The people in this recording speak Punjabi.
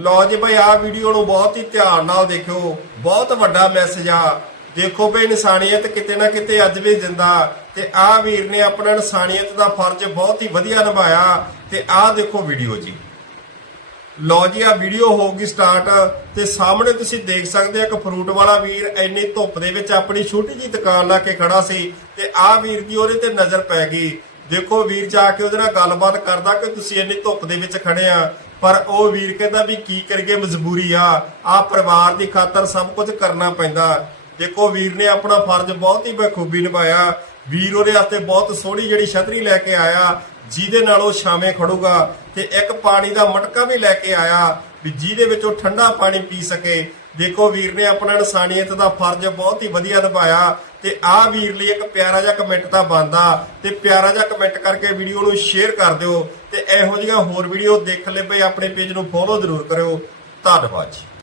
ਲਓ ਜੀ ਭਾਈ ਆਹ ਵੀਡੀਓ ਨੂੰ ਬਹੁਤ ਹੀ ਧਿਆਨ ਨਾਲ ਦੇਖਿਓ। ਬਹੁਤ ਵੱਡਾ ਮੈਸੇਜ ਆ। ਦੇਖੋ ਬਈ, ਇਨਸਾਨੀਅਤ ਕਿਤੇ ਨਾ ਕਿਤੇ ਅੱਜ ਵੀ ਜਿੰਦਾ। ਤੇ ਆਹ ਵੀਰ ਨੇ ਆਪਣਾ ਇਨਸਾਨੀਅਤ ਦਾ ਫਰਜ਼ ਬਹੁਤ ਹੀ ਵਧੀਆ ਨਿਭਾਇਆ। ਤੇ ਆਹ ਦੇਖੋ ਵੀਡੀਓ ਜੀ। ਲਓ ਜੀ ਆ ਵੀਡੀਓ ਹੋਊਗੀ ਸਟਾਰਟ ਤੇ ਸਾਹਮਣੇ ਤੁਸੀਂ ਦੇਖ ਸਕਦੇ ਆ ਇੱਕ ਫਰੂਟ ਵਾਲਾ ਵੀਰ ਇੰਨੀ ਧੁੱਪ ਦੇ ਵਿੱਚ ਆਪਣੀ ਛੋਟੀ ਜੀ ਦੁਕਾਨ ਲਾ ਕੇ ਖੜਾ ਸੀ। ਤੇ ਆ ਵੀਰ ਦੀ ਉਹਦੇ ਤੇ ਨਜ਼ਰ ਪੈ ਗਈ। ਦੇਖੋ ਵੀਰ ਜਾ ਕੇ ਉਹਦੇ ਨਾਲ ਗੱਲਬਾਤ ਕਰਦਾ ਕਿ ਤੁਸੀਂ ਇੰਨੀ ਧੁੱਪ ਦੇ ਵਿੱਚ ਖੜੇ ਆ। ਪਰ ਉਹ ਵੀਰ ਕਹਿੰਦਾ ਵੀ ਕੀ ਕਰੀਏ, ਮਜਬੂਰੀ ਆ। ਆ ਪਰਿਵਾਰ ਦੀ ਖਾਤਰ ਸਭ ਕੁਝ ਕਰਨਾ ਪੈਂਦਾ। ਦੇਖੋ ਵੀਰ ਨੇ ਆਪਣਾ ਫਰਜ਼ ਬਹੁਤ ਹੀ ਬਖੂਬੀ ਨਿਭਾਇਆ। ਵੀਰ ਉਹਦੇ ਵਾਸਤੇ ਬਹੁਤ ਸੋਹਣੀ ਜਿਹੜੀ ਛਤਰੀ ਲੈ ਕੇ ਆਇਆ, ਜਿਹਦੇ ਨਾਲ ਉਹ ਛਾਵੇਂ ਖੜੂਗਾ ਤੇ ਇੱਕ ਪਾਣੀ ਦਾ ਮਟਕਾ ਵੀ ਲੈ ਕੇ ਆਇਆ ਵੀ ਜਿਹਦੇ ਵਿੱਚ ਉਹ ਠੰਡਾ ਪਾਣੀ ਪੀ ਸਕੇ। ਦੇਖੋ ਵੀਰ ਨੇ ਆਪਣਾ ਇਨਸਾਨੀਅਤ ਦਾ ਫਰਜ਼ ਬਹੁਤ ਹੀ ਵਧੀਆ ਨਿਭਾਇਆ ਤੇ ਆਹ ਵੀਰ ਲਈ ਇੱਕ ਪਿਆਰਾ ਜਿਹਾ ਕਮੈਂਟ ਤਾਂ ਬੰਦਾ ਤੇ ਪਿਆਰਾ ਜਿਹਾ ਕਮੈਂਟ ਕਰਕੇ ਵੀਡੀਓ ਨੂੰ ਸ਼ੇਅਰ ਕਰ ਦਿਓ ਤੇ ਇਹੋ ਜਿਹੀਆਂ ਹੋਰ ਵੀਡੀਓ ਦੇਖਣ ਲਈ ਬਈ, ਆਪਣੇ ਪੇਜ ਨੂੰ ਫੋਲੋ ਜ਼ਰੂਰ ਕਰਿਓ। ਧੰਨਵਾਦ ਜੀ।